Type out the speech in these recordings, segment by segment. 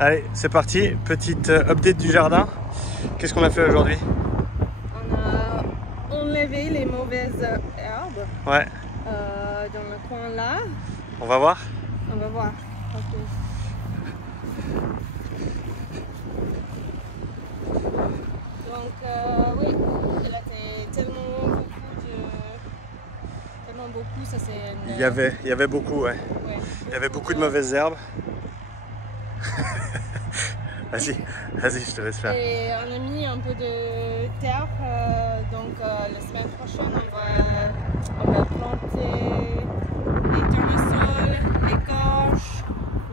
Allez, c'est parti. Petite update du jardin. Qu'est-ce qu'on a fait aujourd'hui? On a enlevé les mauvaises herbes. Ouais. Dans le coin là. On va voir? On va voir. Ok. Donc oui, là c'est tellement beaucoup, ça c'est une... Il y avait beaucoup, ouais. Il y avait beaucoup de mauvaises herbes. Vas-y, je te laisse faire. Et on a mis un peu de terre, donc la semaine prochaine on va planter les tournesols, les courges,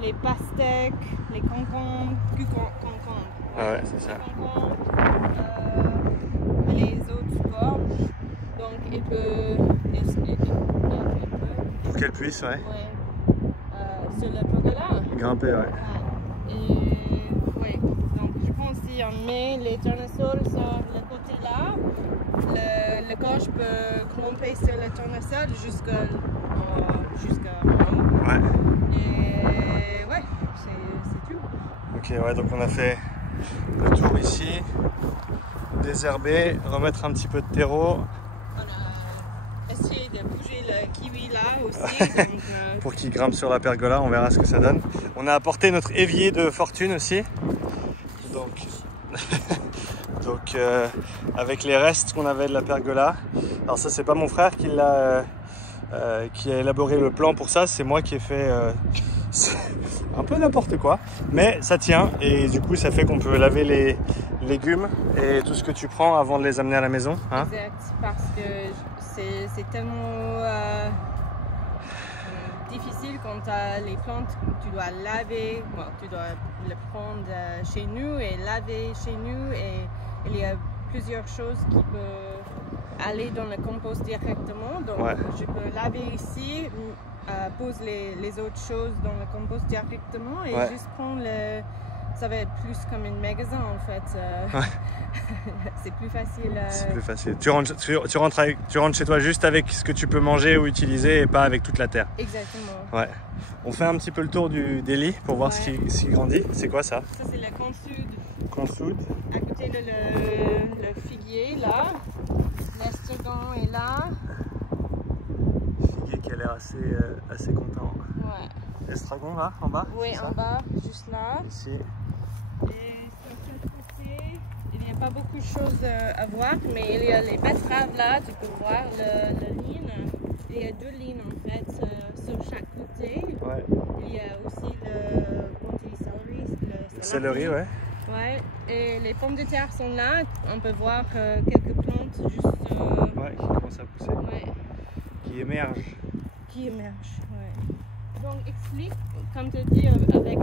les pastèques, les concombres, Ah ouais, c'est ça. Les autres courges, donc il peut Pour qu'elle puisse, ouais. Sur le pergola. Grimper, ouais. Et oui, donc je pense si on met les tournesols sur le côté là, le coche peut grimper sur le tournesol jusqu'à haut. Ouais. Et ouais, c'est tout. Ok, ouais, donc on a fait le tour ici, désherber, remettre un petit peu de terreau. On a essayé de bouger le kiwi là aussi. Donc, pour qu'il grimpe sur la pergola, on verra ce que ça donne. On a apporté notre évier de fortune aussi. Donc avec les restes qu'on avait de la pergola. Alors ça c'est pas mon frère qui a élaboré le plan pour ça, c'est moi qui ai fait un peu n'importe quoi. Mais ça tient et du coup ça fait qu'on peut laver les légumes et tout ce que tu prends avant de les amener à la maison. Hein? Exact, parce que c'est tellement difficile quand tu as les plantes, tu dois laver, bon, tu dois le prendre chez nous et laver chez nous, et il y a plusieurs choses qui peuvent aller dans le compost directement, donc ouais. Je peux laver ici, poser les autres choses dans le compost directement et ouais. juste prendre ça va être plus comme un magasin en fait. Ouais. C'est plus facile. C'est plus facile. Tu rentres chez toi juste avec ce que tu peux manger ou utiliser et pas avec toute la terre. Exactement. Ouais. On fait un petit peu le tour des lits pour voir ce qui grandit. C'est quoi ça? Ça c'est le consoude. Consoude. À côté de le figuier là. L'estragon est là. Figuier qui a l'air assez content. Ouais. L'estragon là, en bas? Oui, en bas, juste là. Ici. Et sur ce côté, il n'y a pas beaucoup de choses à voir, mais il y a les betteraves là, tu peux voir le ligne. Il y a deux lignes en fait sur chaque côté. Ouais. Il y a aussi le céleri, ouais. Ouais, et les pommes de terre sont là. On peut voir quelques plantes juste. Ouais, qui commencent à pousser. Ouais. Qui émergent. Ouais. Donc explique, comme tu dis, avec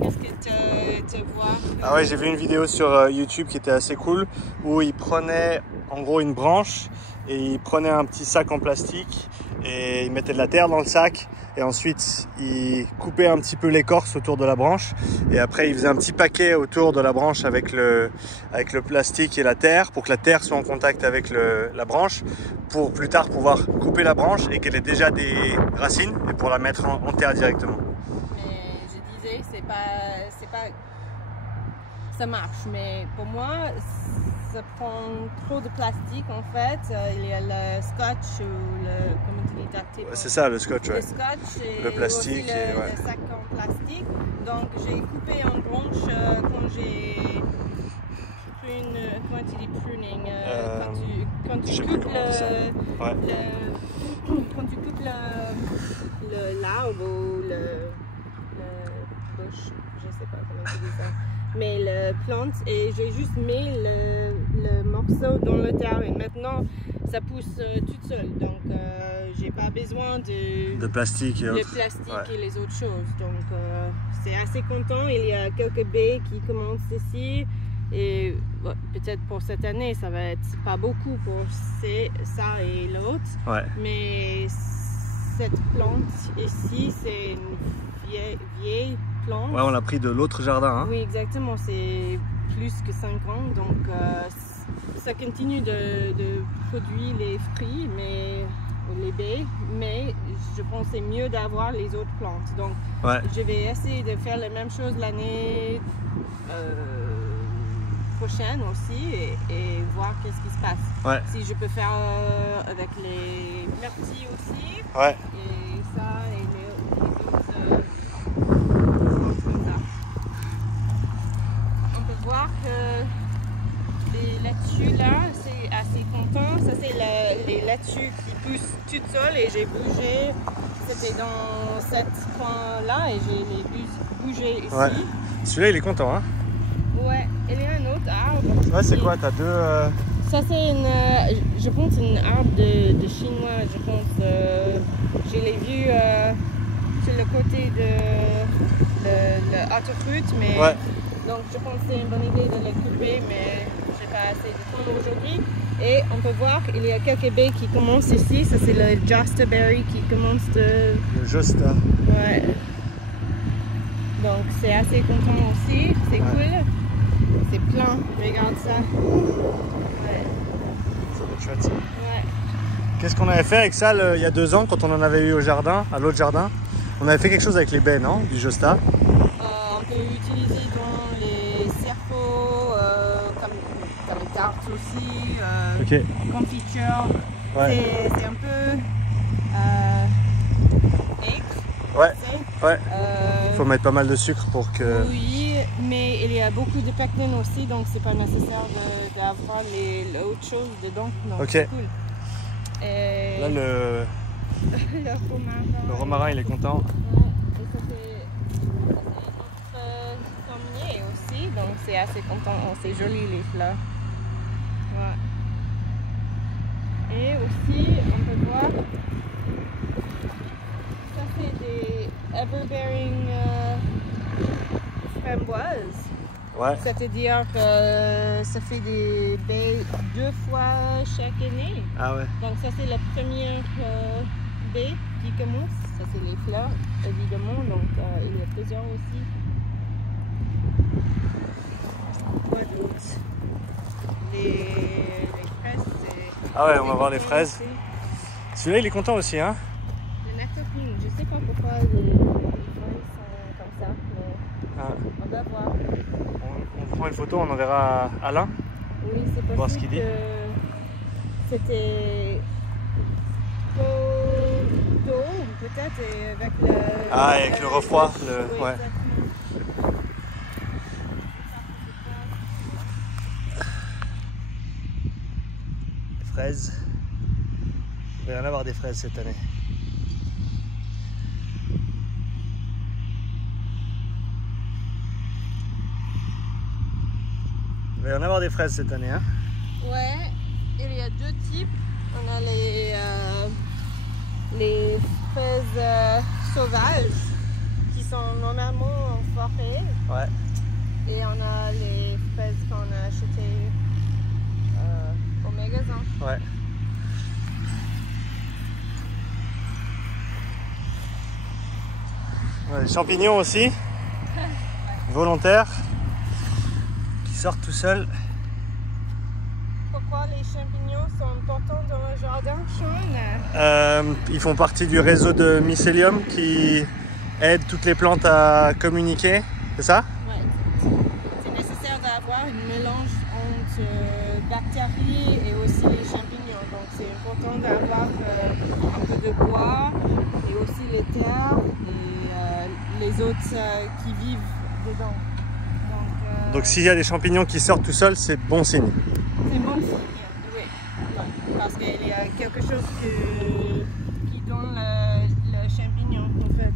qu'est-ce que tu vois. Ah ouais, j'ai vu une vidéo sur YouTube qui était assez cool où il prenait en gros une branche et il prenait un petit sac en plastique et il mettait de la terre dans le sac et ensuite il coupait un petit peu l'écorce autour de la branche et après il faisait un petit paquet autour de la branche avec le plastique et la terre pour que la terre soit en contact avec la branche pour plus tard pouvoir couper la branche et qu'elle ait déjà des racines et pour la mettre en terre directement. Mais je disais, c'est pas ça marche, mais pour moi ça prend trop de plastique en fait. Il y a le scotch ou comment tu dis, c'est ça, le scotch, ouais. Le scotch et le plastique aussi le sac en plastique. Donc j'ai coupé en branche quand j'ai comment tu dis pruning, quand tu coupes quand tu coupes l'arbre ou le bush, je sais pas comment tu dis ça. Mais le plante et j'ai juste mis le morceau dans le terre et maintenant ça pousse toute seule, donc j'ai pas besoin de plastique et et les autres choses, donc c'est assez content. Il y a quelques baies qui commencent ici et peut-être pour cette année ça va être pas beaucoup pour ça et l'autre, mais cette plante ici c'est une vieille plante. Ouais, on l'a pris de l'autre jardin. Hein. Oui, exactement. C'est plus que 5 ans. Donc, ça continue de produire les fruits, mais les baies, mais je pense que c'est mieux d'avoir les autres plantes. Donc, je vais essayer de faire la même chose l'année prochaine aussi et voir qu'est-ce qui se passe. Si je peux faire avec les myrtilles aussi. Et ça, et les autres comme ça. On peut voir que les laitues là, c'est assez content. Ça, c'est les laitues qui poussent toutes seules et j'ai bougé. C'était dans cette coin là et j'ai les bougé ici. Celui-là, il est content, hein? Ouais, il y a un autre arbre. C'est quoi? T'as deux... Ça, c'est je pense, une arbre de chinois. Je pense, je l'ai vu sur le côté de l'autoroute, mais donc je pense que c'est une bonne idée de le couper, mais j'ai pas assez de temps aujourd'hui. Et on peut voir qu'il y a quelques baies qui commencent ici. Ça, c'est le Josta Berry qui commence de... Le Josta. Ouais. Donc c'est assez content aussi, c'est cool. C'est plein, regarde ça. Ça va être chouette ça. Qu'est-ce qu'on avait fait avec ça il y a 2 ans quand on en avait eu au jardin, à l'autre jardin? On avait fait quelque chose avec les baies, non? Du Josta. On peut utiliser dans les cerveaux, comme tarte aussi, confiture. C'est un peu aigre. Faut mettre pas mal de sucre pour que... Oui, mais il y a beaucoup de pectine aussi, donc c'est pas nécessaire d'avoir l'autre chose dedans. Donc c'est cool. Et... Là, le romarin, il est content. Et ça, c'est notre sommier aussi, donc c'est assez content. C'est joli les fleurs. Et aussi, on peut voir, ça c'est des everbearing framboises. C'est-à-dire que ça fait des baies 2 fois chaque année. Donc ça c'est la première baie qui commence. Ça c'est les fleurs évidemment. Donc il y a plusieurs aussi. Quoi d'autre? Les fraises. On va voir les fraises. Celui-là il est content aussi, hein? Le nectarine. Je sais pas pourquoi les fraises sont comme ça, mais on va voir. On prend une photo, on enverra à Alain. Oui, c'est possible voir ce qu'il dit. Que c'était trop tôt, peut-être, avec le... avec le refroid. Les fraises. Il va y en avoir des fraises cette année. Il va y en avoir des fraises cette année, hein? Ouais, il y a 2 types. On a les fraises sauvages qui sont normalement en forêt. Et on a les fraises qu'on a achetées au magasin. Les champignons aussi, volontaires, qui sortent tout seuls. Pourquoi les champignons sont importants dans le jardin, Sean? Ils font partie du réseau de mycélium qui aide toutes les plantes à communiquer, c'est ça? C'est nécessaire d'avoir un mélange entre bactéries et aussi les champignons. Donc c'est important d'avoir un peu de bois et aussi les terres et les autres qui vivent dedans. Donc s'il y a des champignons qui sortent tout seuls, c'est bon signe. C'est bon signe, oui. Parce qu'il y a quelque chose qui donne le champignon en fait.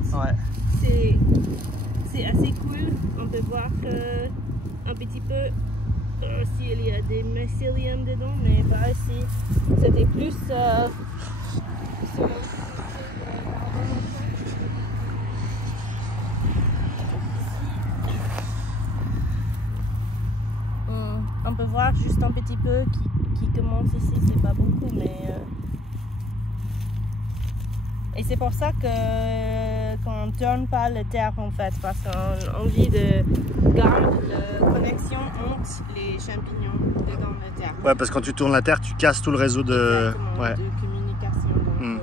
C'est assez cool. On peut voir que un petit peu s'il y a des mycélium dedans, mais pas ici. C'était plus on peut voir juste un petit peu qui commence ici, c'est pas beaucoup, mais et c'est pour ça que qu'on ne tourne pas la terre en fait, parce qu'on a envie de garder la connexion entre les champignons dedans la terre. Parce que quand tu tournes la terre, tu casses tout le réseau de... de communication. Donc,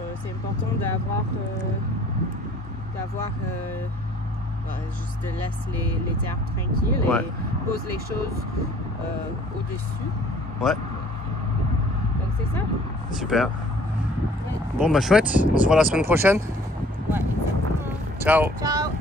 d'avoir juste laisse les terres tranquilles et pose les choses au-dessus. Ouais. Donc c'est ça. Super. Ouais. Bon bah chouette, on se voit la semaine prochaine. Ouais, exactement. Ciao. Ciao.